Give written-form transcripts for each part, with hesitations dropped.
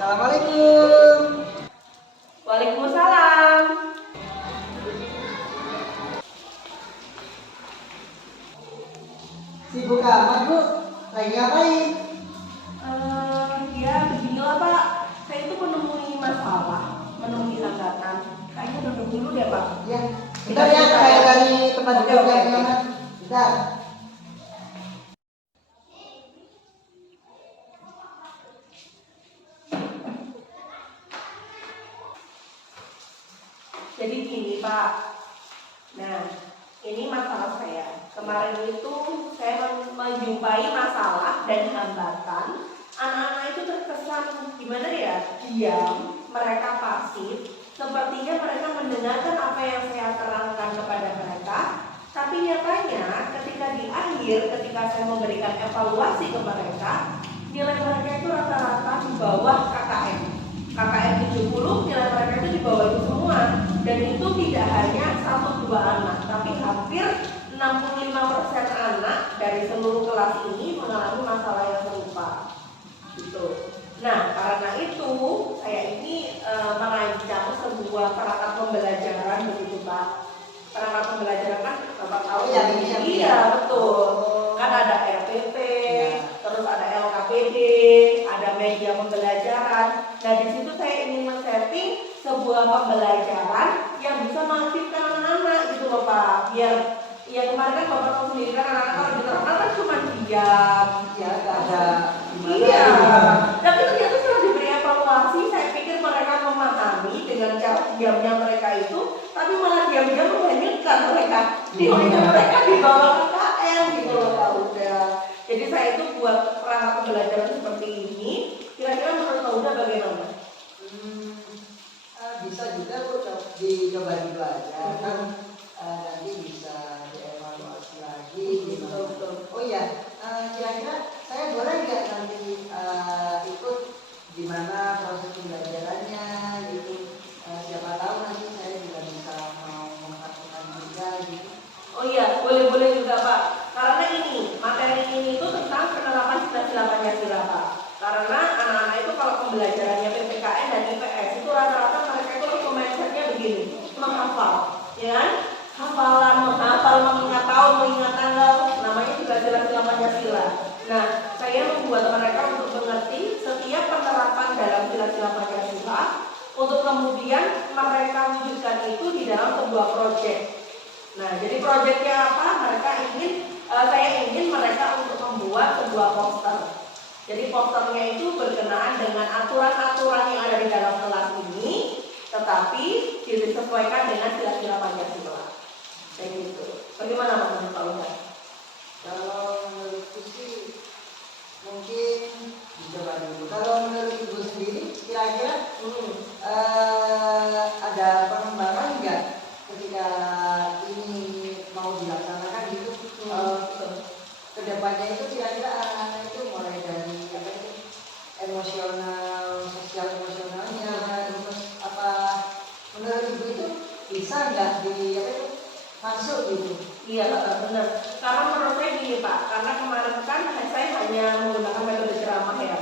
Assalamualaikum. Waalaikumsalam. Sibuk amat Bu, lagi ngapain? Ya beginilah Pak, saya itu menemui masalah, menemui hambatan. Kayaknya duduk dulu deh Pak. Ya, bentar ya, saya dari tempat duduk yang nyaman. Bentar. Jadi gini Pak, nah ini masalah saya. Kemarin itu saya menjumpai masalah dan hambatan. Anak-anak itu terkesan gimana ya, diam, mereka pasif. Sepertinya mereka mendengarkan apa yang saya terangkan kepada mereka. Tapi nyatanya ketika di akhir, ketika saya memberikan evaluasi ke mereka, nilai mereka itu rata-rata di bawah KKM. KKM 70, nilai mereka itu di bawah itu semua. Dan itu tidak hanya 1-2 anak, tapi hampir 65% anak dari seluruh kelas ini mengalami masalah yang serupa. Gitu. Nah, karena itu saya ini merancang sebuah perangkat pembelajaran begitu Pak. Perangkat pembelajaran kan Bapak tahu ya, iya betul. Kan ada RPP, terus ada LKPD, ada media pembelajaran. Nah, di situ saya ingin men-setting sebuah pembelajaran yang bisa mengaktifkan anak-anak gitu loh Pak. Biar ya kemarin kan Bapak tahu sendiri kan anak-anak kalau di terkenal kan cuma diam, Ya, gak ada. iya. Tapi ternyata setelah diberi evaluasi, saya pikir mereka memahami dengan cara diamnya mereka itu, tapi malah diam-diam menghanyutkan mereka. Nilainya mereka di bawah KKM gitu loh Pak udah. Jadi saya itu buat perangkat pembelajaran seperti ini. Kira-kira menurut Pak Uda bagaimana? Bisa juga Bu, dicoba dulu aja. Kan nanti bisa dievaluasi lagi. Betul. Oh iya, kira-kira saya boleh nggak nanti ikut gimana proses pembelajarannya gitu. Siapa tahu nanti saya juga bisa mau mempraktikkan juga gitu. Oh iya, boleh juga Pak. Karena ini, materi ini itu tentang penerapan sila-sila Pancasila Pak. Karena anak-anak itu kalau pembelajarannya PPKN dan IPS itu rata-rata mereka itu mindsetnya begini, menghafal, ya kan? Hafalan, menghafal, mengingat tahun, mengingat tanggal, namanya juga sila-sila Pancasila. Nah, saya membuat mereka untuk mengerti setiap penerapan dalam sila-sila Pancasila untuk kemudian mereka wujudkan itu di dalam sebuah proyek. Nah, jadi proyeknya apa? Saya ingin mereka untuk membuat sebuah poster. Jadi posternya itu berkenaan dengan aturan-aturan yang ada di dalam kelas ini, tetapi disesuaikan dengan sila-sila Pancasila. Kayak gitu. Bagaimana menurut Pak Uda? Kalau menurutku sih mungkin dicoba dulu. Kalau menurut Ibu sendiri kira-kira ada pengembangan nggak ketika ini mau dilaksanakan gitu? Kedepannya itu kira-kira anak-anak itu mulai dari apa itu emosional, sosial emosionalnya, terus apa menurut Ibu itu bisa nggak di apa itu masuk gitu? Iya benar. Karena menurut saya gini Pak, karena kemarin kan saya hanya menggunakan metode ceramah ya,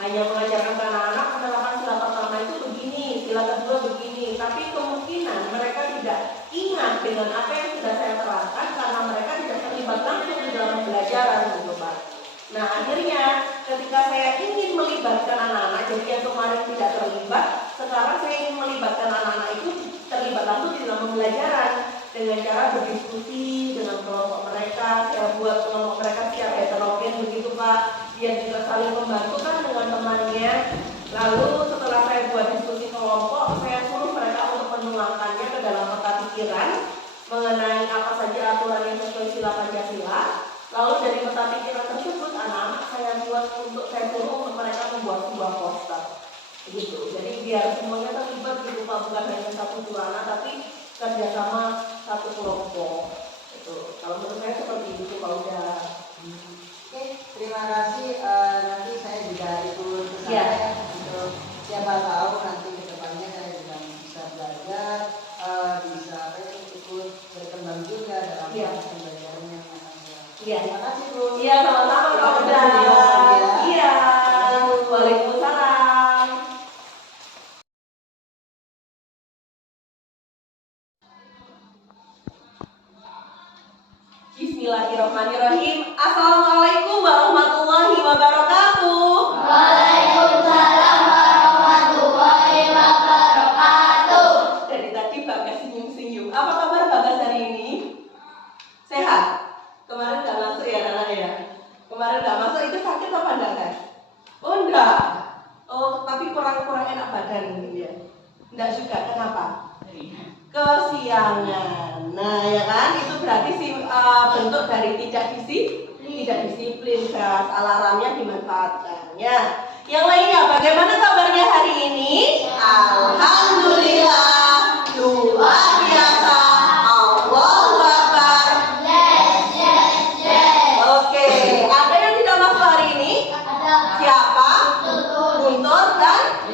hanya mengajarkan ke anak-anak penerapan sila pertama itu begini, sila kedua begini, tapi kemungkinan mereka tidak ingat dengan apa yang sudah saya terangkan karena mereka tidak terlibat langsung di dalam pembelajaran gitu Pak. Nah akhirnya ketika saya ingin melibatkan anak-anak, jadi yang kemarin tidak terlibat, sekarang saya ingin melibatkan anak-anak itu terlibat langsung di dalam pembelajaran dengan cara berdiskusi dengan kelompok mereka. Saya buat kelompok mereka secara heterogen begitu Pak, biar kita saling membantu kan dengan temannya. Lalu setelah saya buat diskusi kelompok, saya suruh mereka untuk menuangkannya ke dalam peta pikiran mengenai apa saja aturan yang sesuai sila Pancasila. Lalu dari peta pikiran tersebut anak-anak saya buat untuk saya suruh untuk mereka membuat sebuah poster gitu. Jadi biar semuanya terlibat gitu Pak, bukan hanya 1-2 anak tapi kerjasama satu kelompok. Itu kalau menurut saya seperti itu Pak Uda. Oke, terima kasih. Nanti saya juga ikut ke sana ya. Untuk siapa tahu nanti ke depannya saya juga bisa belajar, bisa ikut berkembang juga dalam pembelajaran yang akan saya. Terima kasih Bu. Iya, sama-sama Pak Uda. Iya. Waalaikumsalam. Bismillahirrahmanirrahim. Assalamualaikum warahmatullahi wabarakatuh. Waalaikumsalam warahmatullahi wabarakatuh. Dari tadi Bagas senyum-senyum. Apa kabar Bagas hari ini? Sehat? Kemarin nggak masuk ya anak ya? Kemarin nggak masuk itu sakit apa enggak kan? Oh enggak. Oh tapi kurang enak badan mungkin ya? Enggak juga. Kenapa? Kesiangan. Nah ya kan itu berarti bentuk dari tidak disiplin. Gas alarmnya dimanfaatkan ya. Yang lainnya bagaimana kabarnya hari ini? Alhamdulillah luar biasa. Allahu Akbar. Oke, ada yang tidak masuk hari ini? Siapa? Guntur dan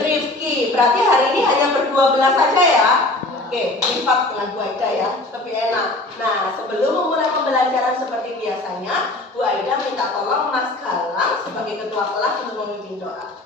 Rifki. Berarti hari ini hanya berdua belas saja ya? Oke, lipat dengan Bu Aida ya, lebih enak. Nah, sebelum memulai pembelajaran seperti biasanya, Bu Aida minta tolong Mas Galang sebagai ketua kelas untuk memimpin doa.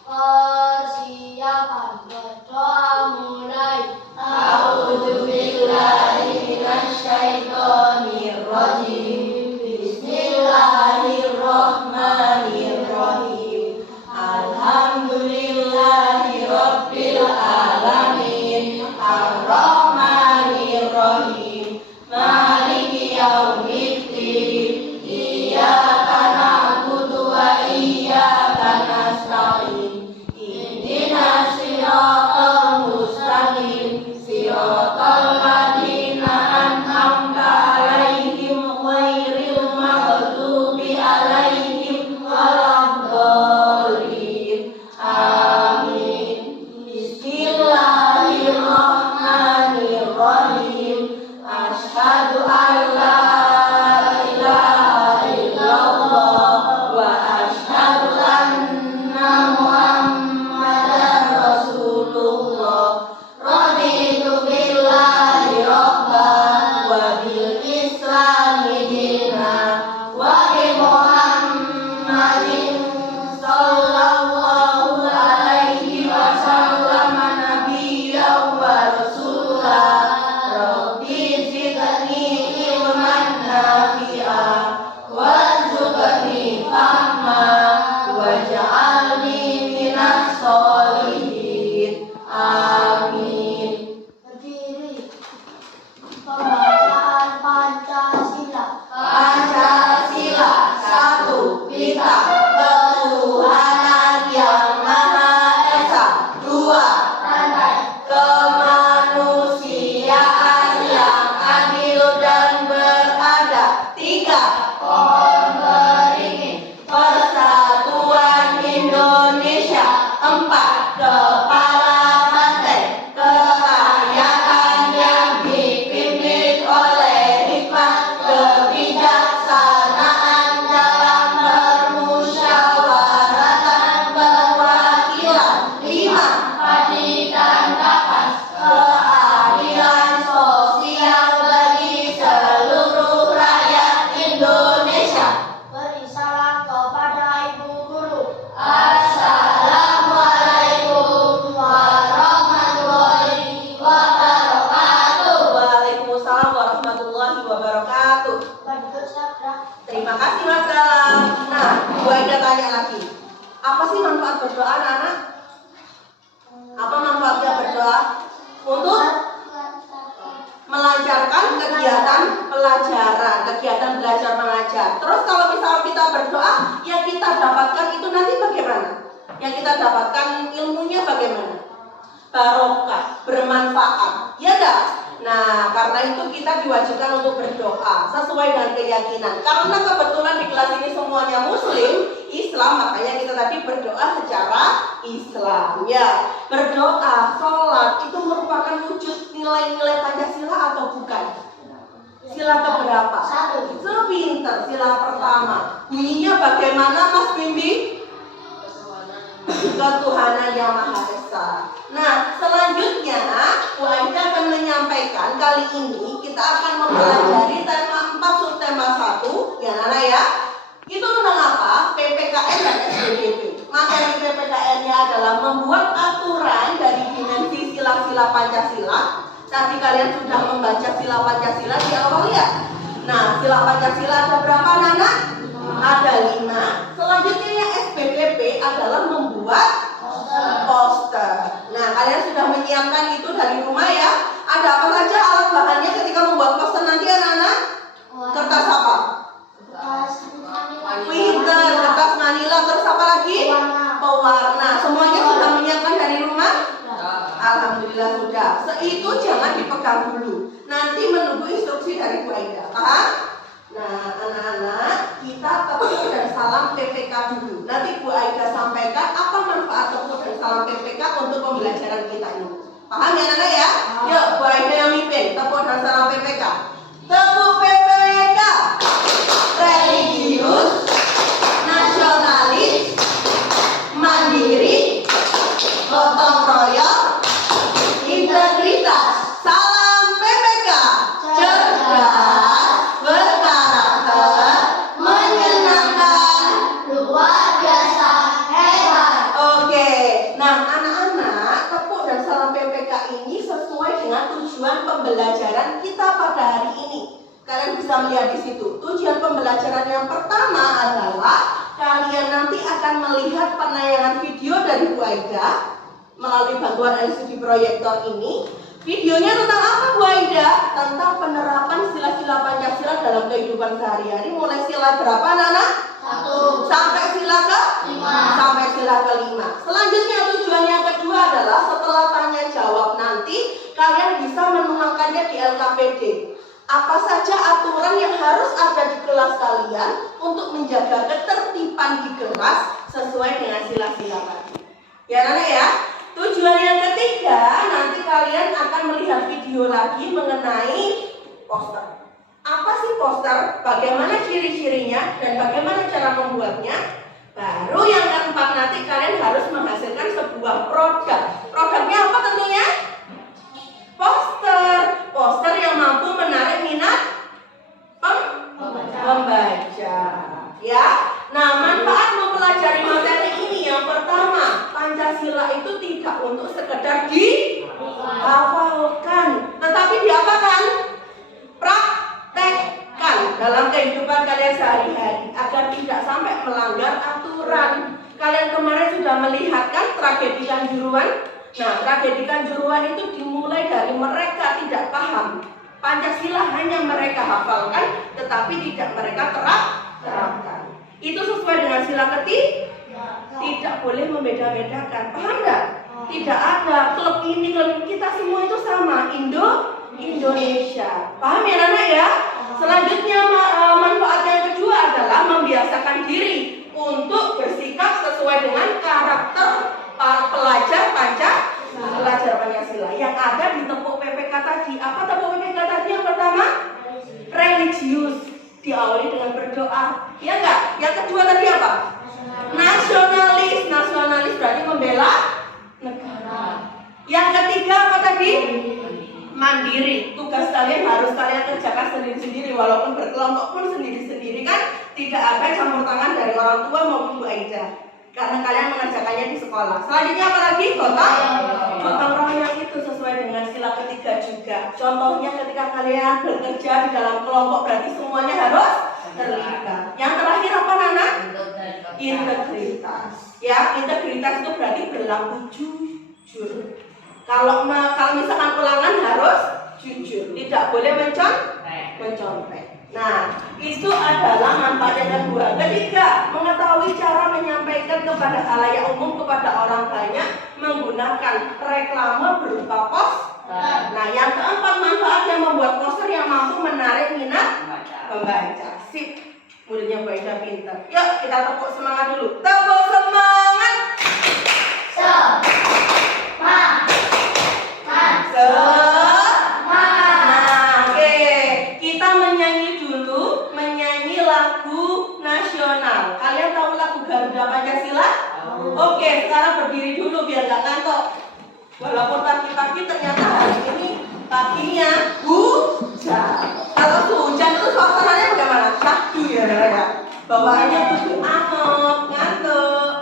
Persiapan berdoa mulai. A'udzubillahi minasyaitonirrajim. Bismillahirrahmanirrahim. Alhamdulillahi rabbil alamin. Ar-Rahmanir-Rahim. Maliki yaumiddin. Iyyaka na'budu wa iyyaka nasta'in. Ihdinas siratal mustaqim. Siratal ladzina an'amta 'alaihim ghairil maghdubi 'alaihim waladdallin. Amin. Bismillahirrahmanirrahim. Asyhadu an la ilaha illallah wa asyhadu anna Muhammadar Rasulullah. Raditu billahi rabban wa bil islami dinan wa bi Muhammadin sallallahu alaihi wasallam nabiyyan wa rasulah. Rabbi zidni ilman nafi'an warzuqni fahma waj'alni minas sholihin. Amin. Berdiri. Pembacaan Pancasila. Pancasila. 1. Kita ketuhanan yang Maha Esa. 2. Rantai kemanusiaan yang adil dan beradab. 3. Pohon beringin. Persatuan Indonesia. 4. Kepala banteng. Kerakyatan yang dipimpin oleh hikmah kebijaksanaan dalam permusyawaratan perwakilan. 5. Padi dan kapas. Keadilan sosial bagi seluruh rakyat Indonesia. Beri salam kepada Ibu Guru. Assalamualaikum warahmatullahi wabarakatuh. Waalaikumsalam warahmatullahi wabarakatuh. Terima kasih Mas Galang. Nah, Bu Aida tanya lagi. Apa sih manfaat berdoa anak-anak? Apa manfaatnya berdoa? Untuk melancarkan kegiatan pelajaran, kegiatan belajar mengajar. Terus kalau misal kita berdoa, yang kita dapatkan itu nanti bagaimana? Yang kita dapatkan ilmunya bagaimana? Barokah, bermanfaat, ya enggak? Nah, karena itu kita diwajibkan untuk berdoa sesuai dengan keyakinan. Karena kebetulan di kelas ini semuanya Muslim, Islam, makanya kita tadi berdoa secara Islam. Ya, berdoa, sholat itu merupakan wujud nilai-nilai Pancasila atau bukan? Sila keberapa? 1. Sepinter, sila pertama. Bunyinya bagaimana Mas Bimbi? Ketuhanan yang Maha Esa. Nah, selanjutnya Bu Aida akan menyampaikan kali ini kita akan mempelajari tema 4 subtema 1 ya Nana ya. Itu tentang apa? PPKN dan SPDP. Materi PPKN-nya adalah membuat aturan dari dimensi sila-sila Pancasila. Tadi kalian sudah membaca sila Pancasila di awal ya. Nah, sila Pancasila ada berapa anak? Ada 5. Selanjutnya yang SBPP adalah membuat poster. Nah, kalian sudah menyiapkan itu dari rumah ya. Ada apa saja alat bahannya ketika membuat poster nanti anak-anak? Kertas apa? Printer, kertas manila, terus apa lagi? Pewarna. Semuanya sudah menyiapkan dari rumah? Alhamdulillah sudah. Itu jangan dipegang dulu. Nanti menunggu instruksi dari Bu Aida. Paham? Nah, anak-anak, kita tepuk dan salam PPK dulu. Nanti Bu Aida sampaikan apa manfaat tepuk dan salam PPK untuk pembelajaran kita ini. Paham ya anak-anak ya? Yuk, Bu Aida yang mimpin. Tepuk dan salam PPK. Tepuk PPK. Religius, nasionalis, mandiri, gotong royong, integritas. Salam PPK. Cerdas, berkarakter, menyenangkan, Luar biasa hebat. Oke, nah anak-anak, tepuk dan salam PPK ini sesuai dengan tujuan pembelajaran kita pada hari ini. Kalian bisa melihat di situ. Tujuan pembelajaran yang pertama adalah kalian nanti akan melihat penayangan video dari Bu Aida melalui bantuan LCD proyektor ini. Videonya tentang apa Bu Aida? Tentang penerapan sila-sila Pancasila dalam kehidupan sehari-hari. Mulai sila berapa anak-anak? 1 Sampai sila ke? 5. Sampai sila ke-5. Selanjutnya tujuan yang kedua adalah setelah tanya jawab nanti kalian bisa menuangkannya di LKPD. Apa saja aturan yang harus ada di kelas kalian untuk menjaga ketertiban di kelas sesuai dengan sila-sila tadi. Ya anak ya. Tujuan yang ketiga nanti kalian akan melihat video lagi mengenai poster. Apa sih poster? Bagaimana ciri-cirinya dan bagaimana cara membuatnya? Baru yang keempat nanti kalian harus menghasilkan sebuah produk. Produknya apa tentunya? Poster. Poster yang mampu menarik minat pembaca. Ya. Nah, manfaat mempelajari materi ini yang pertama, Pancasila itu tidak untuk sekedar dihafalkan, tetapi diapakan? Praktekkan dalam kehidupan kalian sehari-hari agar tidak sampai melanggar aturan. Kalian kemarin sudah melihat kan tragedi Kanjuruhan? Nah, tragedi Kanjuruhan itu dimulai dari mereka tidak paham. Pancasila hanya mereka hafalkan, tetapi tidak mereka terapkan. Itu sesuai dengan sila ketiga. Tidak boleh membeda-bedakan. Paham nggak? Tidak ada klub ini, klub kita semua itu sama. Indonesia. Paham ya anak ya? Selanjutnya manfaat yang kedua adalah membiasakan diri untuk bersikap sesuai dengan karakter pelajar Pancasila yang ada di tepuk PPK tadi. Apa tepuk PPK tadi yang pertama? Religius, diawali dengan berdoa. Ya enggak? Yang kedua tadi apa? Nasionalis. Nasionalis berarti membela negara. Yang ketiga apa tadi? Mandiri. Tugas kalian harus kalian kerjakan sendiri-sendiri, walaupun berkelompok pun sendiri-sendiri kan. Tidak ada campur tangan dari orang tua maupun Bu Aida, karena kalian mengerjakannya di sekolah. Selanjutnya apa lagi? Gotong royong itu sesuai dengan sila ketiga juga. Contohnya ketika kalian bekerja di dalam kelompok berarti semuanya harus terlibat. Yang terakhir apa Nana? Integritas. Ya, integritas itu berarti berlaku jujur. Kalau misalkan ulangan harus jujur, tidak boleh mencontek. Nah, itu adalah manfaat yang kedua. Ketiga, mengetahui cara menyampaikan kepada khalayak umum, kepada orang banyak menggunakan reklame berupa poster. Nah, yang keempat, manfaat yang membuat poster yang mampu menarik minat pembaca. Sip, muridnya Bu Aida pintar. Yuk, kita tepuk semangat dulu. Tepuk semangat. Nah, oke. Kita menyanyi dulu, menyanyi lagu nasional. Kalian tahu lagu Garuda Pancasila? Oke, sekarang berdiri dulu biar nggak ngantuk. Walaupun pagi-pagi ternyata hari ini paginya hujan. Kalau hujan itu suasananya bagaimana? Syahdu ya, bawaannya tuh anget, ngantuk.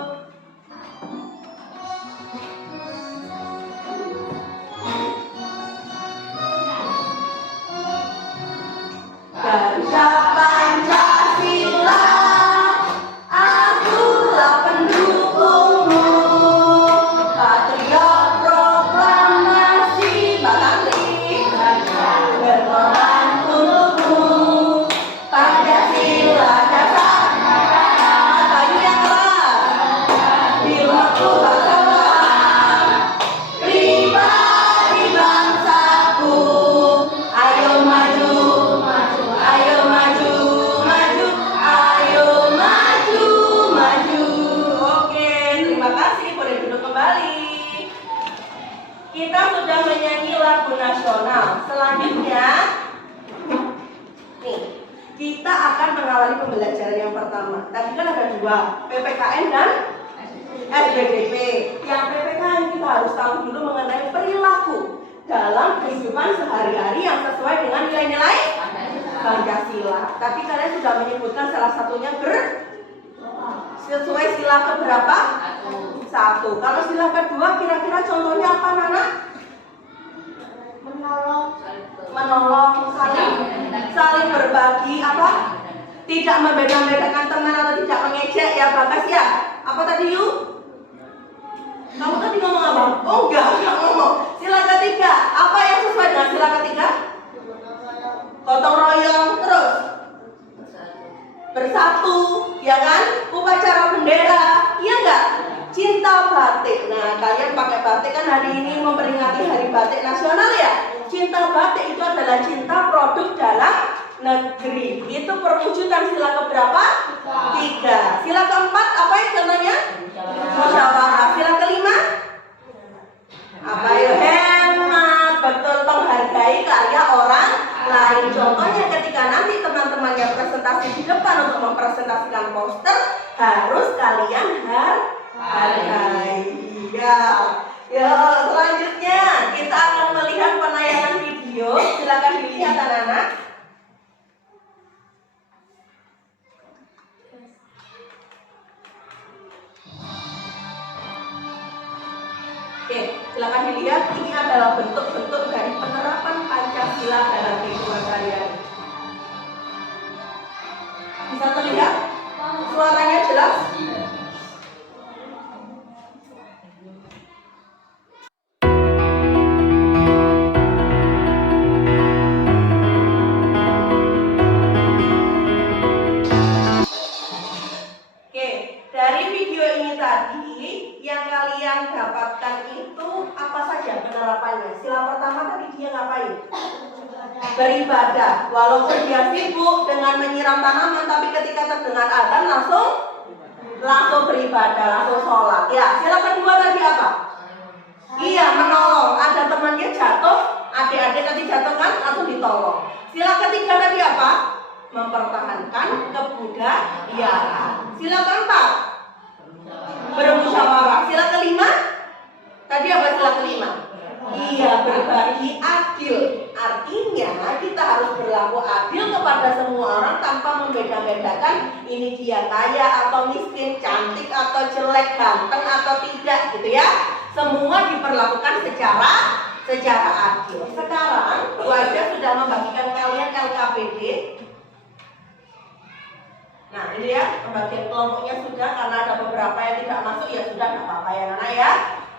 kita akan mengawali pembelajaran yang pertama. Tadi kan ada dua, PPKN dan SBDP. Yang PPKN kita harus tahu dulu mengenai perilaku dalam kehidupan sehari-hari yang sesuai dengan nilai-nilai Pancasila. Tapi kalian sudah menyebutkan salah satunya sesuai sila keberapa? Satu. Kalau sila kedua kira-kira contohnya apa, Nana? Menolong, saling berbagi, apa? Tidak membeda-bedakan teman atau tidak mengejek ya, Bagas ya. Apa tadi Yu? Kamu tadi ngomong apa? Oh enggak ngomong. Sila ketiga, apa yang sesuai dengan sila ketiga? Gotong royong, terus bersatu, ya kan? Upacara bendera, iya enggak? Cinta batik. Nah, kalian pakai batik kan hari ini memperingati Hari Batik Nasional ya? Cinta batik itu adalah cinta produk dalam negeri. Itu perwujudan sila keberapa? 3. Sila keempat apa yang contohnya? Musyawarah. Sila kelima? Apa ya? Hemat. Betul, menghargai karya orang lain. Contohnya ketika nanti teman-temannya presentasi di depan untuk mempresentasikan poster, harus kalian hargai. Ya, selanjutnya kita akan melihat penayangan video. Silakan dilihat anak-anak. Oke, silakan dilihat. Ini adalah bentuk-bentuk dari penerapan Pancasila dalam kehidupan sehari-hari. Bisa terlihat? Suaranya jelas? Beribadah, walaupun dia sibuk dengan menyiram tanaman, tapi ketika terdengar adzan langsung beribadah, langsung sholat. Ya, sila kedua tadi apa? Iya, menolong. Ada temannya jatuh, adik-adik tadi jatuh kan, langsung ditolong. Sila ketiga tadi apa? Mempertahankan kebudayaan. Sila keempat, bermusyawarah. Sila kelima, tadi apa sila kelima? Iya, berbagi adil. Artinya kita harus berlaku adil kepada semua orang tanpa membeda-bedakan ini dia kaya atau miskin, cantik atau jelek, ganteng atau tidak, gitu ya. Semua diperlakukan secara adil. Sekarang Bu Aida sudah membagikan kalian LKPD. Nah, ini ya, pembagian kelompoknya sudah, karena ada beberapa yang tidak masuk ya sudah, nggak apa-apa ya Nana ya.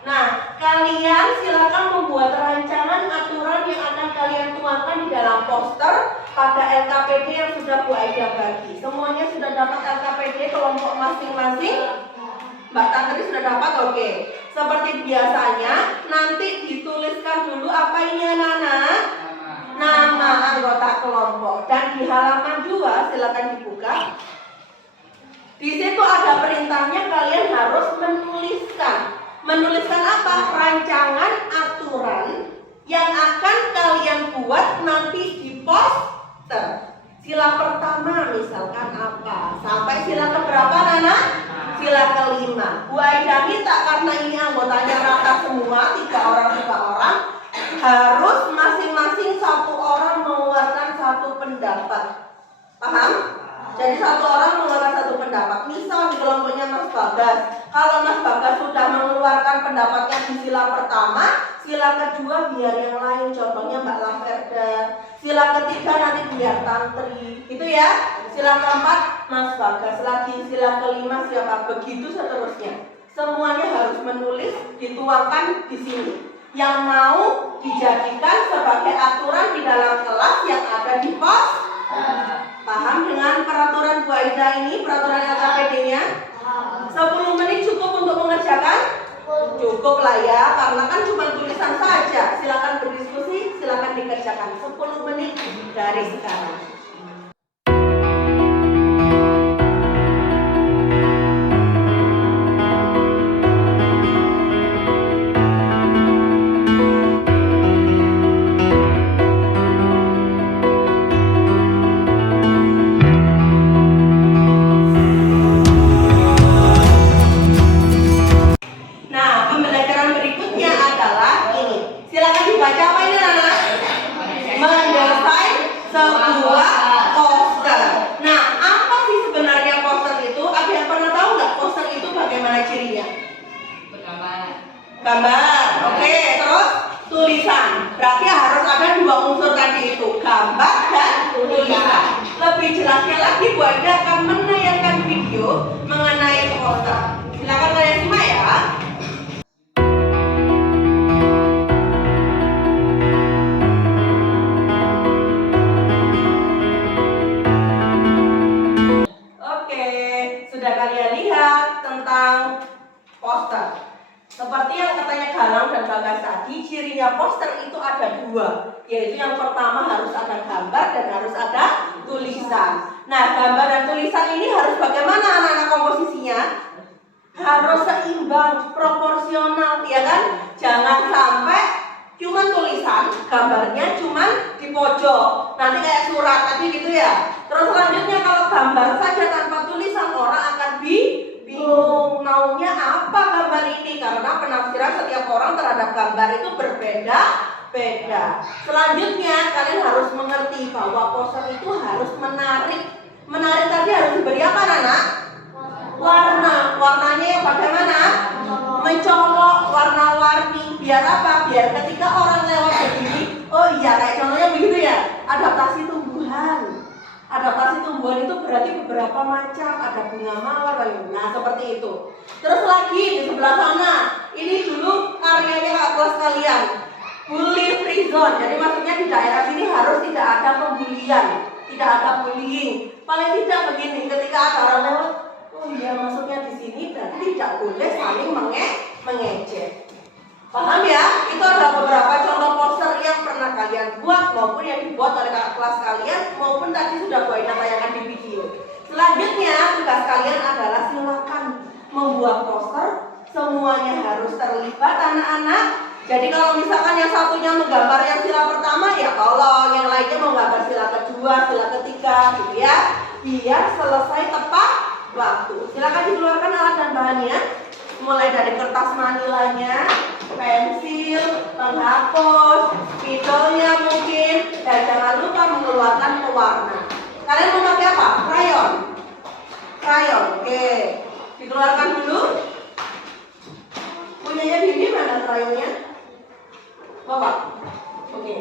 Nah, kalian silakan membuat rancangan aturan yang akan kalian tuangkan di dalam poster pada LKPD yang sudah Bu Aida bagi. Semuanya sudah dapat LKPD kelompok masing-masing? Mbak Tantri sudah dapat? Oke. Seperti biasanya, nanti dituliskan dulu apa ini anak-anak? Nama anggota kelompok. Dan di halaman 2, silakan dibuka. Di situ ada perintahnya, kalian harus menuliskan. Menuliskan apa? Rancangan aturan yang akan kalian buat nanti di poster. Sila pertama misalkan apa? Sampai sila keberapa Nana? Sila kelima. Bu Aida minta karena ini anggotanya rata semua, 3 orang, harus masing-masing 1 orang mengeluarkan 1 pendapat. Paham? Jadi 1 orang mengeluarkan 1 pendapat. Misal di kelompoknya Mas Bagas, kalau Mas Bagas sudah mengeluarkan pendapatnya di sila pertama, sila kedua biar yang lain, contohnya Mbak Laverda. Sila ketiga nanti biar Tantri, gitu ya. Sila keempat Mas Bagas lagi, sila kelima siapa, begitu seterusnya. Semuanya harus menulis, dituangkan di sini. Yang mau dijadikan sebagai aturan di dalam kelas yang ada di pos. Paham dengan peraturan Bu Aida ini, peraturan LKPD-nya? 10 menit cukup untuk mengerjakan? Cukup lah ya, karena kan cuma tulisan saja. Silakan berdiskusi, silakan dikerjakan 10 menit dari sekarang. Gambar. Oke, terus tulisan. Berarti harus ada dua unsur tadi itu, gambar dan tulisan. Lebih jelasnya lagi Bu Aida akan menayangkan video mengenai poster. Silakan kalian simak ya. Oke, sudah kalian lihat tentang poster. Seperti yang katanya Galang dan Bagas tadi, cirinya poster itu ada dua, yaitu yang pertama harus ada gambar dan harus ada tulisan. Nah, gambar dan tulisan ini harus bagaimana anak-anak komposisinya? Harus seimbang, proporsional, ya kan? Jangan sampai cuman tulisan, gambarnya cuman di pojok. Nanti kayak surat tadi gitu ya. Terus selanjutnya kalau gambar saja tanpa tulisan, orang akan bingung maunya apa gambar ini, karena penafsiran setiap orang terhadap gambar itu berbeda-beda. Selanjutnya kalian harus mengerti bahwa poster itu harus menarik. Menarik tadi harus diberi apa anak? Warna. Warnanya yang bagaimana? Mencolok, warna-warni. Biar apa? Biar ketika orang lewat begini, oh iya kayak contohnya begitu ya. Adaptasi tumbuhan. Adaptasi tumbuhan itu berarti beberapa macam, ada bunga mawar, nah seperti itu. Terus lagi di sebelah sana, ini dulu karyanya kakak kelas kalian, bully free zone. Jadi maksudnya di daerah sini harus tidak ada pembulian, tidak ada bullying. Paling tidak begini, ketika ada orang lewat, oh iya maksudnya di sini berarti tidak boleh saling mengejek. Paham ya? Itu ada beberapa contoh poster yang pernah kalian buat maupun yang dibuat oleh kakak kelas kalian maupun tadi sudah Bu Aida tayangkan di video. Selanjutnya tugas kalian adalah silakan membuat poster. Semuanya harus terlibat anak-anak. Jadi kalau misalkan yang satunya menggambar yang sila pertama, ya tolong yang lainnya menggambar sila kedua, sila ketiga gitu ya. Biar selesai tepat waktu. Silakan dikeluarkan alat dan bahannya. Mulai dari kertas manilanya, pensil, penghapus, spidolnya mungkin, dan jangan lupa mengeluarkan pewarna. Kalian mau pakai apa? Krayon. Krayon, oke. Dikeluarkan dulu. Punyanya Bibi mana krayonnya? Bawa. Oke.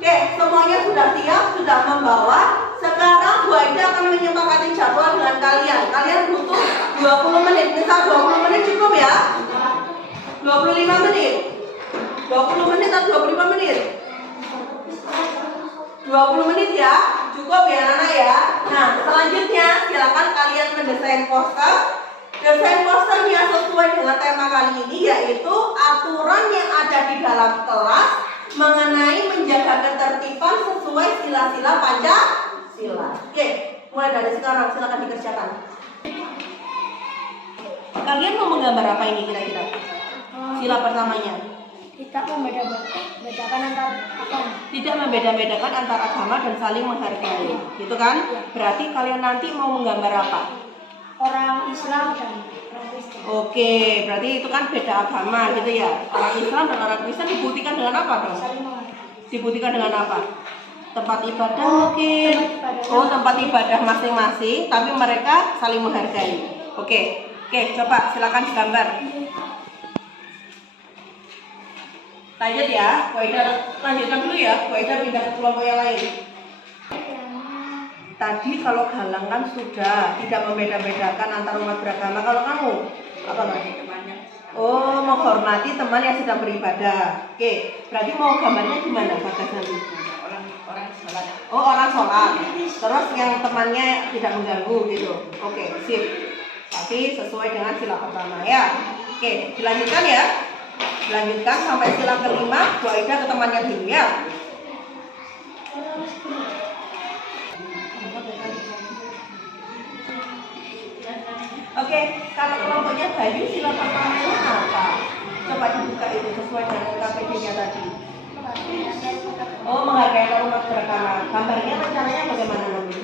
Oke, semuanya sudah siap, sudah membawa. Sekarang Bu Aida akan menyepakati jadwal dengan kalian. Kalian butuh 20 menit. Misal 20 menit cukup ya? 25 menit. 20 menit atau 25 menit? 20 menit ya? Cukup ya anak-anak ya? Nah, selanjutnya silakan kalian mendesain poster. Desain posternya sesuai dengan tema kali ini, yaitu aturan yang ada di dalam kelas mengenai menjaga ketertiban sesuai sila-sila Pancasila. Oke, mulai dari sekarang silakan dikerjakan. Kalian mau menggambar apa ini kira-kira? Sila pertamanya. Tidak membedakan antar agama. Tidak membeda-bedakan antar agama dan saling menghargai. Gitu kan? Berarti kalian nanti mau menggambar apa? Orang Islam dan orang Kristen. Oke, berarti itu kan beda agama gitu ya. Orang Islam dan orang Kristen dibuktikan dengan apa dong? Saling menghargai. Dibuktikan dengan apa? Tempat ibadah mungkin. Oh, tempat ibadah masing-masing, tapi mereka saling menghargai. Oke, coba silakan digambar. Lanjut ya, Bu Aida lanjutkan dulu ya. Bu Aida pindah ke kelompok yang lain. Tadi kalau Galang kan sudah tidak membeda-bedakan antar umat beragama. Kalau kamu apa Mas? Oh, menghormati teman yang sedang beribadah. Oke, berarti mau gambarnya gimana Bagas nanti? Orang sholat. Oh, orang sholat. Terus yang temannya tidak mengganggu gitu. Oke, sip. Tapi sesuai dengan sila pertama ya. Oke, dilanjutkan ya. Dilanjutkan sampai sila kelima. Bu Aida ke temannya dulu ya. Oke, kalau kelompoknya Bayu sila pertamanya apa? Coba dibuka itu sesuai dengan KPD-nya tadi. Oh, menghargai umat beragama. Gambarnya rencananya bagaimana nanti?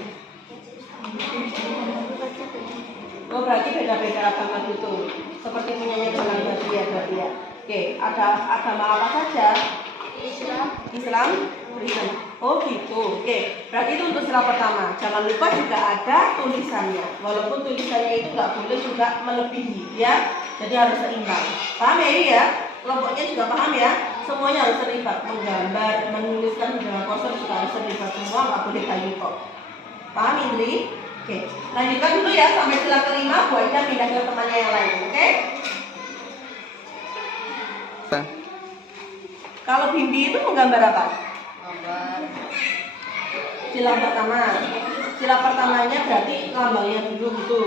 Oh, berarti beda-beda agama gitu. Seperti punyanya Galang tadi ya. Oke, ada agama apa saja? Islam, Kristen. Oh gitu. Oke, berarti itu untuk sila pertama. Jangan lupa juga ada tulisannya. Walaupun tulisannya itu nggak boleh juga melebihi, ya. Jadi harus seimbang. Paham ya? Kelompoknya juga paham ya? Semuanya harus terlibat. Menggambar, menuliskan dalam poster juga harus terlibat. Semua nggak boleh kayu kok. Paham Indri? Oke, lanjutkan dulu ya sampai sila kelima. Bu Aida pindah ke temannya yang lain. Oke? Kalau Bimbi itu menggambar apa? Gambar. Sila pertama. Sila pertamanya berarti lambangnya dulu gitu.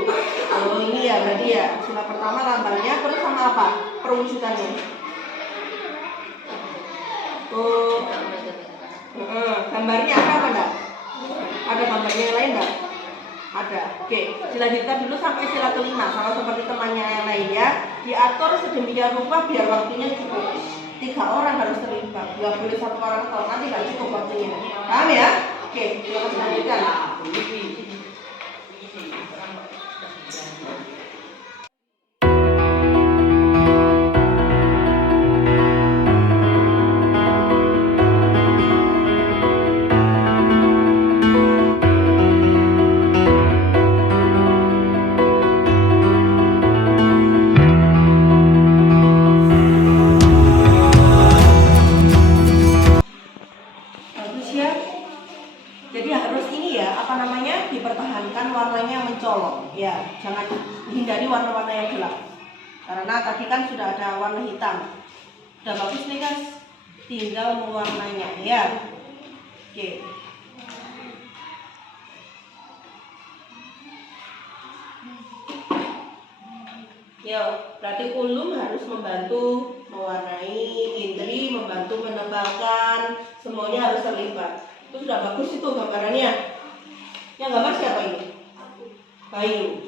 Oh ini ya berarti ya. Sila pertama lambangnya terus sama apa? Perwujudannya. Oh. Gambarnya ada apa enggak? Ada gambarnya yang lain enggak? Ada. Oke, dilanjutkan dulu sampai sila kelima. Sama seperti temannya yang lain ya. Diatur sedemikian rupa biar waktunya cukup. 3 orang harus terlibat. Nggak boleh 1 orang kalau nanti nggak cukup waktunya. Paham ya? Oke, kita lanjutkan. Bagus ya. Jadi harus ini ya, apa namanya, dipertahankan warnanya mencolok ya, jangan hindari warna-warna yang gelap. Karena tadi kan sudah ada warna hitam. Udah bagus nih guys, tinggal mewarnanya ya. Oke. Yo, berarti Ulum harus membantu mewarnai, Indri membantu menebalkan, semuanya harus terlibat. Itu sudah bagus itu gambarannya. Yang gambar siapa ini? Bayu.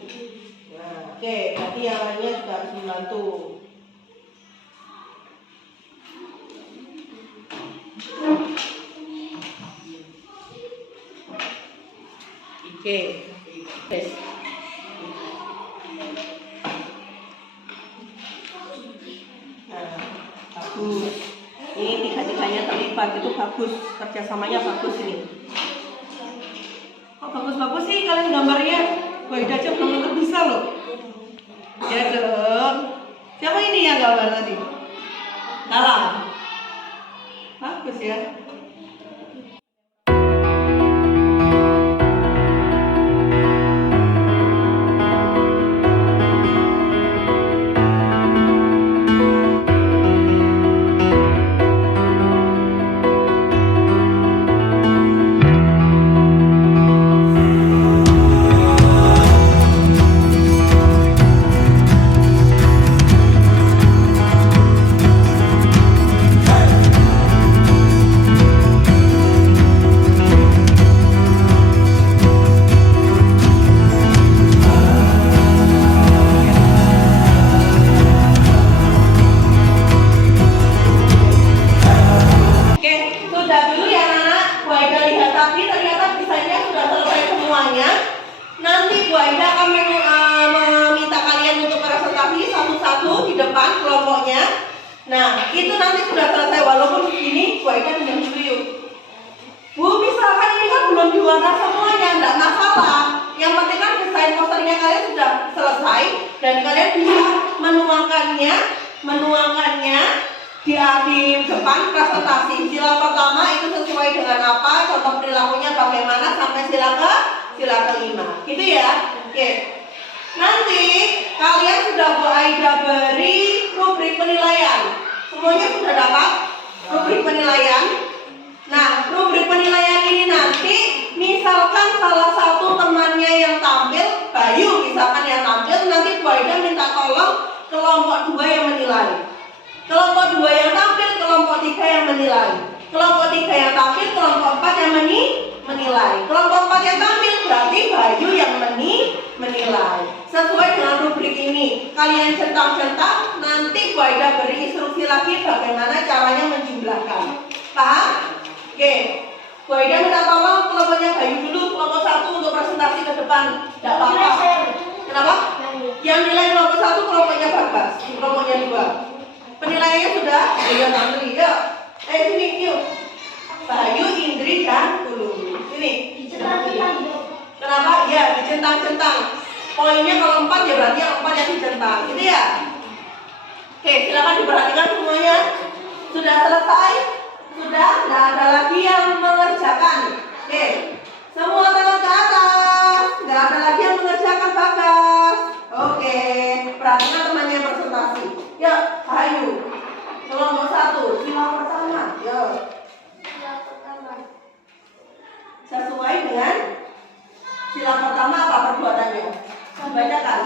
Nah, oke, berarti yang lainnya juga harus membantu. Oke. Yes. Bagus. Ini 3-3-nya terlibat, itu bagus, kerjasamanya bagus ini. Kok bagus-bagus sih kalian gambarnya? Bu Aida aja belum tentu bisa loh. Ya dong. Siapa ini yang gambar tadi? Kalah. Bagus ya. Nah, itu nanti sudah selesai, walaupun begini, Bu Aida pinjam dulu yuk. Bu, misalkan ini kan belum diwarna semuanya, enggak masalah. Yang penting kan desain posternya kalian sudah selesai dan kalian bisa menuangkannya di depan presentasi. Sila pertama itu sesuai dengan apa, contoh perilakunya bagaimana sampai sila kelima. Gitu ya. Oke. Nanti kalian sudah Bu Aida beri rubrik penilaian. Semuanya sudah dapat rubrik penilaian. Nah, rubrik penilaian ini nanti misalkan salah satu temannya yang tampil, Bayu misalkan yang tampil, nanti Bu Aida minta tolong kelompok 2 yang menilai. Kelompok 2 yang tampil, kelompok 3 yang menilai. Kelompok 3 yang tampil, kelompok 4 yang menilai. Kelompok 4 yang tampil berarti Bayu yang menilai. Sesuai dengan rubrik ini, kalian centang-centang, nanti Bu Aida beri instruksi lagi bagaimana caranya menjumlahkan. Paham? Oke. Bu Aida minta tolong kelompoknya Bayu dulu, kelompok 1 untuk presentasi ke depan. Tidak apa-apa. Kenapa? Yang nilai kelompok 1 kelompoknya Bagas, kelompoknya 2. Penilaiannya sudah? Ayo Andri, yuk. Sini, yuk. Bayu, Indri, dan Ulum. Sini. Kenapa? Ya, dicentang-centang. Poinnya kalau 4 ya berarti yang 4 yang dicentang, gitu ya? Oke, silakan diperhatikan semuanya. Sudah selesai? Sudah? Tidak ada lagi yang mengerjakan. Oke, semua tangan ke atas. Tidak ada lagi yang mengerjakan Bagas. Oke, perhatikan temannya yang presentasi. Yuk, Ayu. Kelompok 1, sila pertama. Yuk. Sesuai dengan sila pertama apa perbuatannya? Bacakan.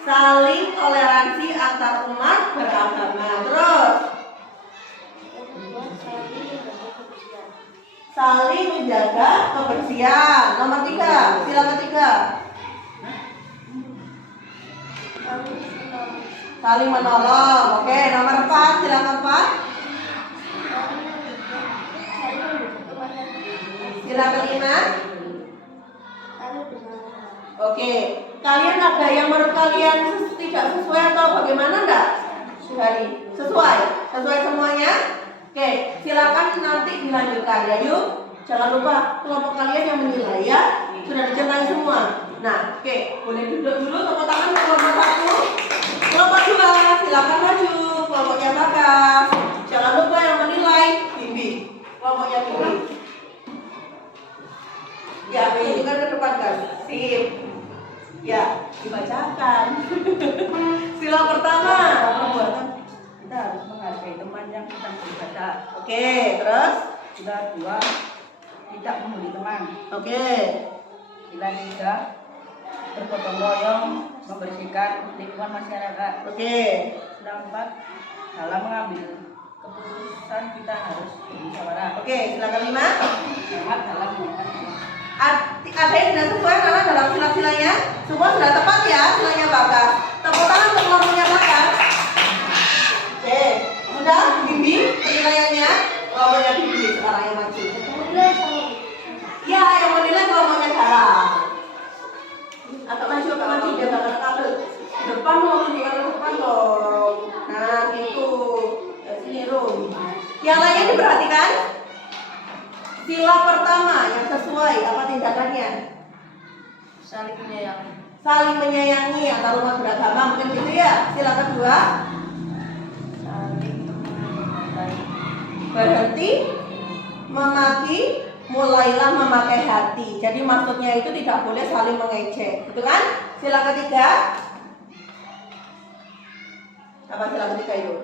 Saling toleransi antar umat beragama. Terus saling menjaga kebersihan. Nomor 3, sila ketiga. Saling menolong. Oke, nomor 4, sila keempat. Sila kelima. Oke, kalian ada yang menurut kalian tidak sesuai atau bagaimana enggak? Sesuai? Sesuai semuanya? Oke, silakan nanti dilanjutkan ya yuk. Jangan lupa kelompok kalian yang menilai ya. Sudah dicenai semua. Nah, oke, boleh duduk dulu, tepuk tangan untuk kelompok 1. Kelompok 2, silakan maju. Kelompoknya Bagas. Jangan lupa yang menilai Bibi. Kelompoknya Bibi. Ya, tunjukkan ke depan kan. Sip. Ya, dibacakan. Sila pertama. Perbuatan Kita harus menghargai teman yang sedang beribadah. Oke, terus? Sila 2, tidak membuli teman. Oke. Sila 3, bergotong royong membersihkan lingkungan masyarakat. Oke. Sila 4, dalam mengambil keputusan kita harus bermusyawarah. Oke, sila kelima. Hemat dalam menggunakan. Ada yang tidak sesuai karena dalam sila-silanya semua sudah tepat ya silanya Bagas. Tepuk tangan untuk kelompoknya Bagas. Oke, sudah Bibi penilaiannya. Kelompoknya Bibi sekarang yang maju. Ya, yang menilai kelompoknya Dara. Agak maju dia nggak kena kabel. Depan mau tunjukkan ke depan dong. Nah, gitu. Ya, sini Rum. Yang lainnya diperhatikan. Sila pertama yang sesuai apa tindakannya? Saling menyayangi. Saling menyayangi antar umat beragama mungkin gitu ya. Sila kedua, Saling mencintai. berhenti memaki, mulailah memakai hati. Jadi maksudnya itu tidak boleh saling mengejek, gitu kan? Sila ketiga, apa sila ketiga itu?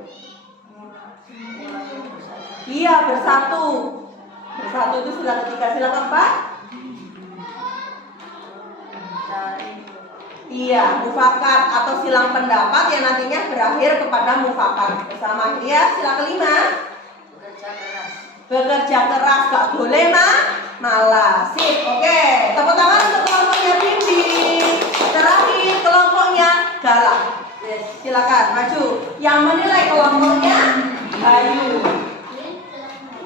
Iya, bersatu. Bersatu itu sila ketiga. Sila keempat? Iya, mufakat atau silang pendapat yang nantinya berakhir kepada mufakat bersama. Iya, sila kelima. Bekerja keras, gak boleh malas. Sip, oke. Tepuk tangan untuk kelompoknya Bibi. Terakhir kelompoknya Galak. Yes, silakan maju. Yang menilai kelompoknya Bayu.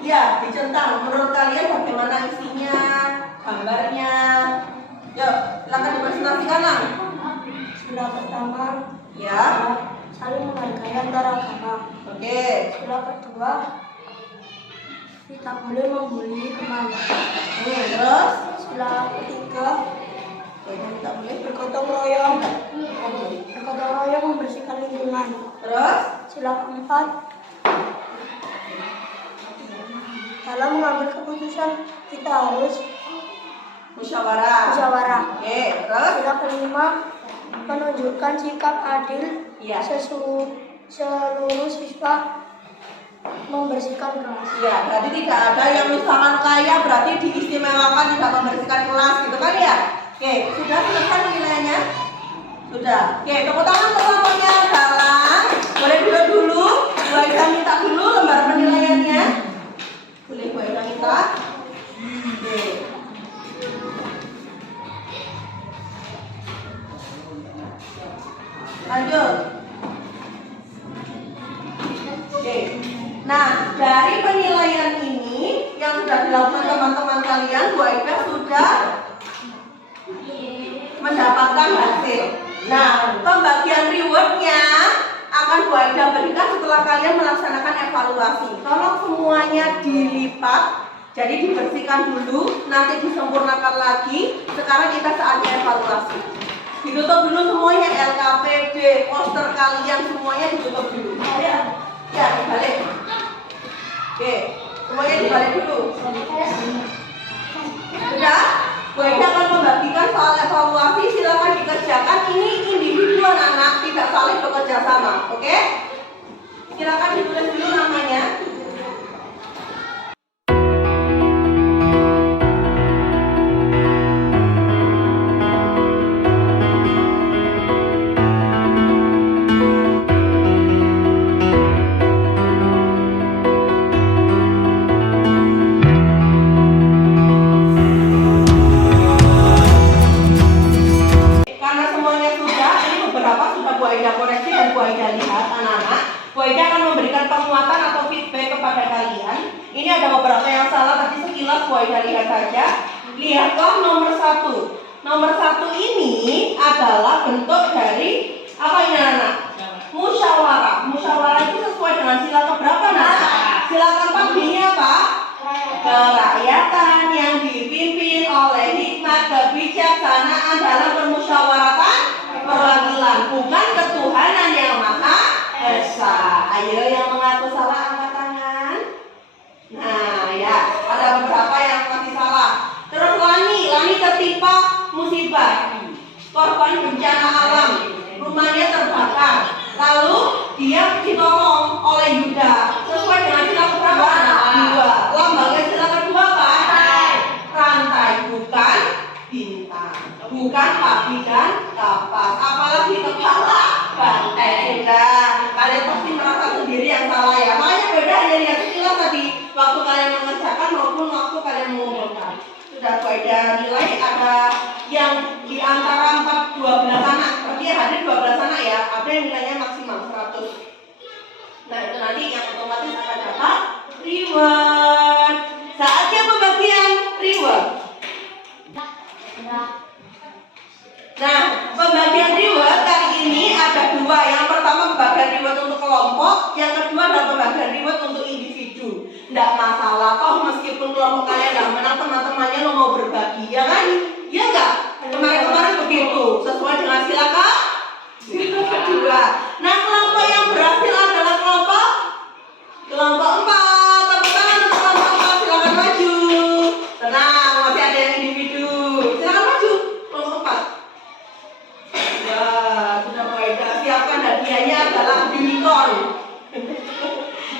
Ya, dicentang. Menurut kalian bagaimana isinya, gambarnya? Yuk, silakan dipresentasikan lang. Sila pertama, Ya. saling menghargai antar agama. Oke. Sila kedua, tidak boleh membuli teman. Terus? Sila ketiga, Tak boleh. bergotong royong. Bergotong royong membersihkan lingkungan. Terus? Sila keempat, dalam mengambil keputusan kita harus Musyawarah. musyawarah. Oke, terus? Sila kelima, menunjukkan sikap adil. Iya. Seluruh siswa membersihkan kelas. Ya, berarti tidak ada yang misalkan kaya berarti diistimewakan tidak membersihkan kelas gitu kan ya? Oke, sudah selesai penilaiannya? Sudah. Oke, tepuk tangan untuk kelompoknya Galang. Boleh duduk dulu. Bu Aisyah minta dulu lembar penilaiannya. Boleh Bu Aisyah minta? Oke. Lanjut. Oke. Nah, dari penilaian ini yang sudah dilakukan teman-teman kalian, Bu Aida sudah mendapatkan hasil. Nah, pembagian rewardnya akan Bu Aida berikan setelah kalian melaksanakan evaluasi. Tolong semuanya dilipat, jadi dibersihkan dulu, nanti disempurnakan lagi. Sekarang kita saatnya evaluasi. Ditutup dulu semuanya, LKPD, poster kalian semuanya ditutup dulu. Ya, dibalik. Oke, semuanya dibalik dulu. Sudah? Bu Aida akan membagikan soal evaluasi, silakan dikerjakan. Ini individu anak-anak, tidak saling bekerja sama, oke? Silakan ditulis dulu namanya. Karena semuanya sudah, ini beberapa sudah Bu Aida koreksi dan Bu Aida lihat anak-anak. Bu Aida akan memberikan penguatan atau feedback kepada kalian. Ini ada beberapa yang salah, tapi sekilas Bu Aida lihat saja. Lihatlah nomor 1. Nomor 1 ini adalah bentuk dari apa ini anak-anak? Musyawarah. Musyawarah itu sesuai dengan sila keberapa anak? Sila keempat B-nya apa? Kerakyatan yang dipimpin oleh hikmat kebijaksanaan dalam permusyawaratan perwakilan, bukan ketuhanan yang maha esa. Ayo yang mengaku salah angkat tangan. Nah ya, ada beberapa yang masih salah. Terus Lani tertimpa musibah, korban bencana alam, rumahnya terbakar. Lalu dia ditolong oleh Yuda sesuai dengan sila keberapa? 2. Lambangnya sila kedua apa? Rantai, bukan bintang, bukan papi dan kapas, apalagi kepala banteng. Sudah, kalian pasti merasa sendiri yang salah ya. Makanya beda hanya lihat sekilas tadi waktu kalian mengerjakan maupun waktu kalian mengumpulkan. Sudah Bu Aida nilai ada yang di antara 12 anak, berarti hadir 12 anak ya, ada yang nilainya maksimal 100. Nah itu nanti yang otomatis akan dapat reward. Saatnya pembagian reward. Nah, pembagian reward kali ini ada 2. Yang pertama pembagian reward untuk kelompok, yang kedua adalah pembagian reward untuk individu. Tidak masalah, toh meskipun kelompok kalian nggak menang, teman-temannya lo mau berbagi, ya kan? Iya nggak? Kemarin-kemarin begitu, sesuai dengan sila kedua. Nah, kelompok yang berhasil adalah kelompok 4. Tepuk tangan untuk kelompok 4, silakan maju. Tenang, masih ada yang individu. Silakan maju, kelompok 4. Ya, sudah Bu Aida siapkan hadiahnya adalah unicorn.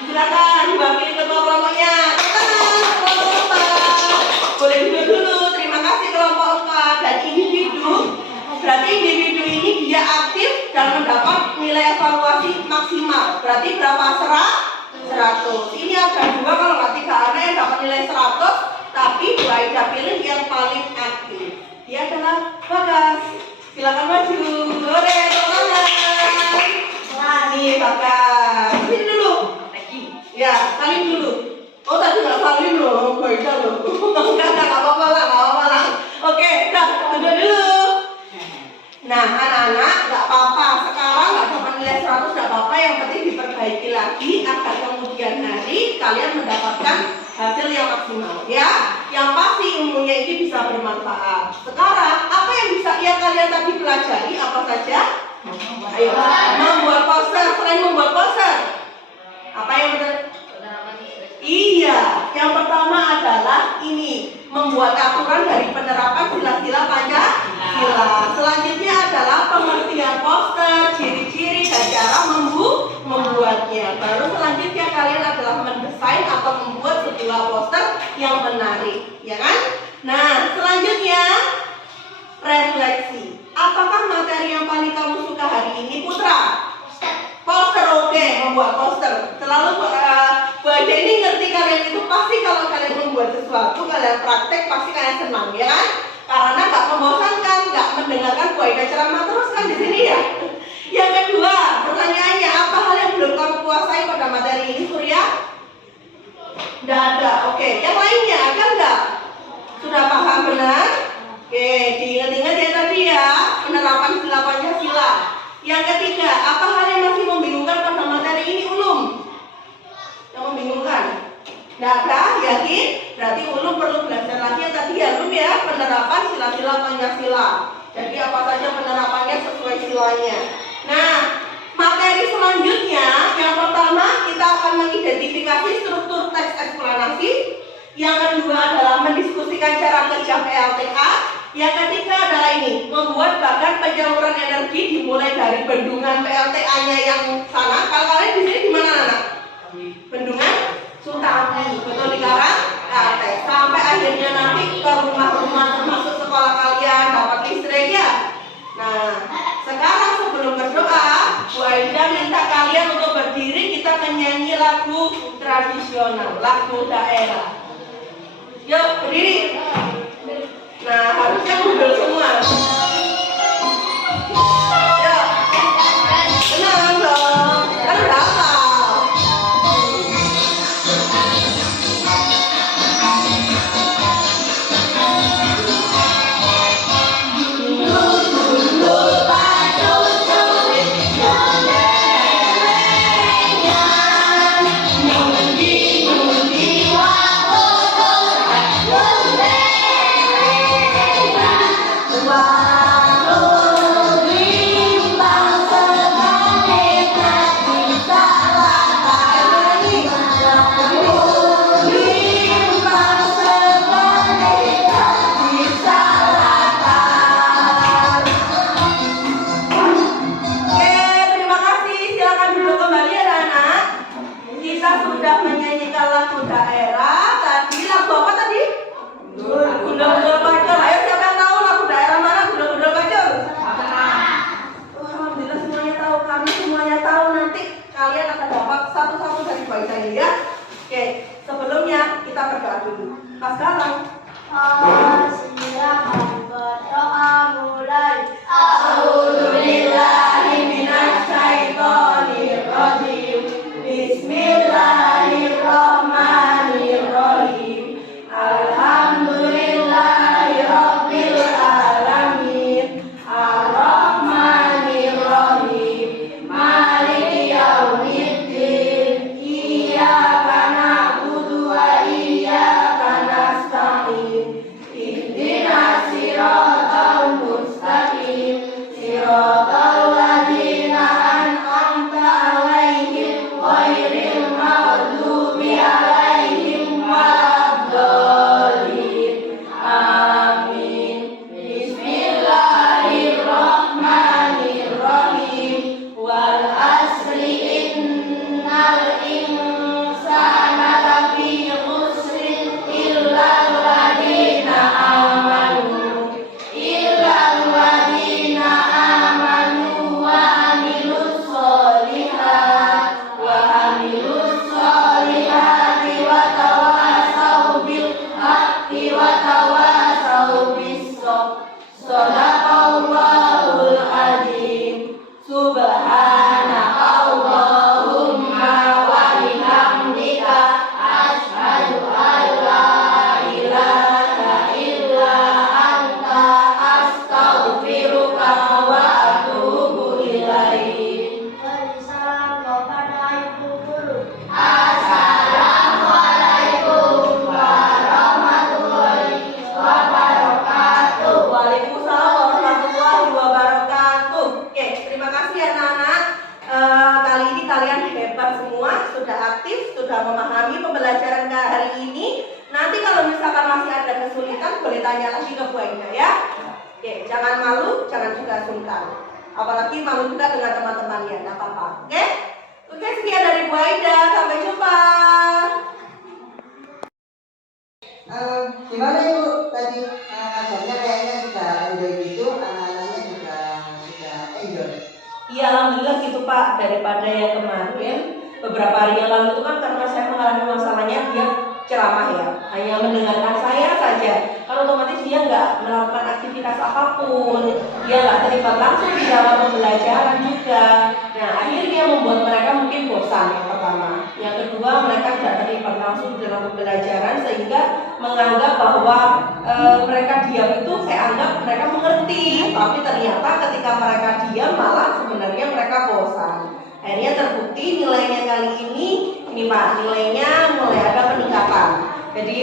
Silakan diwakili ketua kelompoknya. Tenang, kelompok 4. Boleh duduk dulu. Terima kasih kelompok 4. Dan individu, berarti individu ini dia aktif dan mendapat nilai evaluasi maksimal. Berarti berapa? 100. Ini ada 2 kalau nggak 3 anak yang dapat nilai 100, tapi Bu Aida pilih yang paling aktif. Dia adalah Bagas. Silakan maju. Hore, teman-teman. Nih Bagas. Sini dulu. Ya, salim dulu. Oh tadi nggak salim loh, Bu Aida loh. Nggak apa-apa lah. Oke, udah duduk dulu. Nah anak-anak nggak apa-apa, sekarang nggak dapat nilai 100 nggak apa-apa, yang penting diperbaiki lagi agar kemudian hari kalian mendapatkan hasil yang maksimal ya. Yang pasti ilmunya ini bisa bermanfaat. Sekarang apa yang bisa ya kalian tadi pelajari apa saja? Ayo, membuat poster. Selain membuat poster, apa yang benar? Iya, yang pertama adalah ini membuat aturan dari penerapan sila-sila Pancasila. Selanjutnya adalah pengertian poster, ciri-ciri dan cara membuatnya. Baru selanjutnya kalian adalah mendesain atau membuat sebuah poster yang menarik, ya kan? Nah, selanjutnya refleksi. Apakah materi yang paling kamu suka hari ini, Putra? Poster, oke, membuat poster. Selalu Bu Aida ini ngerti kalian itu pasti kalau kalian membuat sesuatu, kalian praktek pasti kalian senang, ya kan? Karena nggak membosankan, nggak mendengarkan Bu Aida ceramah terus kan di sini ya. Yang kedua, pertanyaannya apa hal yang belum kamu kuasai pada materi ini, Surya? Nggak ada, oke. Yang lainnya ada nggak? Sudah paham benar? Oke, diingat-ingat ya tadi ya, penerapan sila Pancasila. Yang ketiga, apa hal yang masih membingungkan pada materi ini, Ulum? Yang membingungkan? Nggak ada, yakin? Berarti Ulum perlu belajar lagi yang tadi ya, Ulum ya, penerapan sila-sila Pancasila. Jadi apa saja penerapannya sesuai silanya. Nah, materi selanjutnya yang pertama kita akan mengidentifikasi struktur teks eksplanasi. Yang kedua adalah mendiskusikan cara kerja PLTA. Yang ketiga adalah ini, membuat bagan penyaluran energi dimulai dari bendungan PLTA-nya yang sana. Kalau kalian di sini di mana anak? Bendungan Sutami, betul digarap? Sampai akhirnya nanti ke rumah-rumah termasuk sekolah kalian dapat listrik ya. Nah, sekarang sebelum berdoa, Bu Aida minta kalian untuk berdiri, kita menyanyi lagu tradisional, lagu daerah. Yuk berdiri. Nah, harusnya mundur semua. Yuk, tenang dong, kan udah hafal. Apalagi malu juga dengan teman-temannya, tidak apa-apa. Oke? Oke, sekian dari Bu Aida. Sampai jumpa. Gimana Ibu tadi ngajarnya kayaknya sudah enjoy gitu, anak-anaknya juga sudah enjoy. Iya, alhamdulillah gitu Pak. Daripada yang kemarin, beberapa hari yang lalu itu kan karena saya mengalami masalahnya, dia ceramah ya, hanya mendengarkan saya saja. Kan otomatis dia nggak melakukan aktivitas apapun, dia nggak terlibat langsung di dalam pembelajaran juga. Nah, akhirnya membuat mereka mungkin bosan yang pertama. Yang kedua, mereka tidak terlibat langsung di dalam pembelajaran sehingga menganggap bahwa mereka diam itu saya anggap mereka mengerti, tapi ternyata ketika mereka diam malah sebenarnya mereka bosan. Akhirnya terbukti nilainya kali ini Pak, nilainya mulai ada peningkatan. Jadi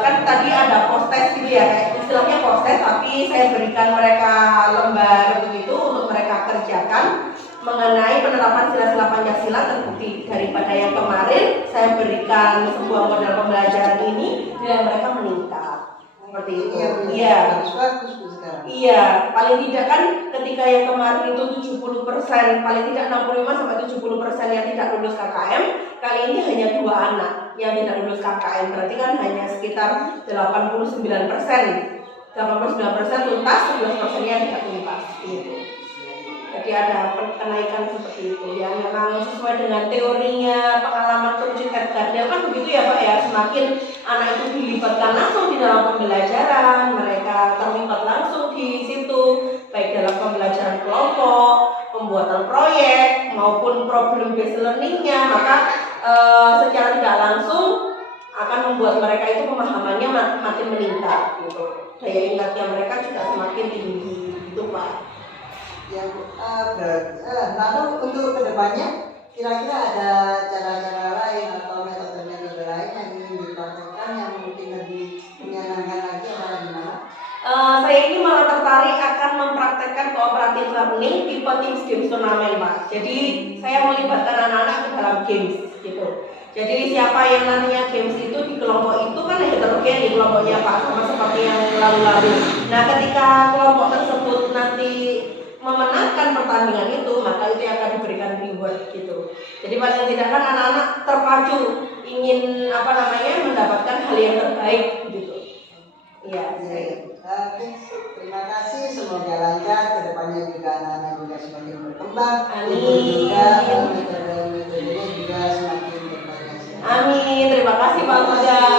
kan tadi ada post test gitu ya, kayak istilahnya proses, tapi saya berikan mereka lembar begitu untuk mereka kerjakan mengenai penerapan sila-sila Pancasila. Terbukti daripada yang kemarin saya berikan sebuah model pembelajaran ini dan mereka meningkat seperti itu. Iya. Bagus Bu sekarang. Iya, paling tidak kan ketika yang kemarin itu 70%, paling tidak 65-70% yang tidak lulus KKM, kali ini hanya 2 anak yang tidak lulus KKM, berarti kan hanya sekitar 89%. 89% tuntas, 11% yang tidak tuntas gitu. Jadi ada kenaikan seperti itu ya, memang sesuai dengan teorinya pengalaman Coach Edgar kan begitu ya Pak ya, semakin anak itu dilibatkan langsung di dalam pembelajaran, mereka terlibat langsung di situ, baik dalam pembelajaran kelompok, pembuatan proyek maupun problem based learningnya, maka secara tidak langsung akan membuat mereka itu pemahamannya makin meningkat gitu, daya ingatnya mereka juga semakin tinggi gitu Pak. Lalu untuk kedepannya kira-kira ada cara-cara lain atau metode-metode lain yang ingin dipraktekkan yang mungkin lebih menyenangkan lagi atau gimana? Saya ini malah tertarik akan mempraktekkan cooperative learning tipe Teams Games Turnamen Pak. Jadi saya melibatkan anak-anak ke dalam games gitu. Jadi siapa yang nantinya games itu di kelompok itu kan heterogen di kelompoknya Pak, sama seperti yang lalu-lalu. Nah ketika kelompok tersebut nanti memenangkan pertandingan itu, maka itu akan diberikan reward gitu. Jadi paling tidak kan anak-anak terpacu ingin mendapatkan hal yang terbaik gitu. Iya. Oke, terima kasih, semoga lancar kedepannya juga anak-anak juga semakin berkembang. Amin. Juga metode-metodenya juga semakin bervariasi. Amin. Terima kasih Pak Muda.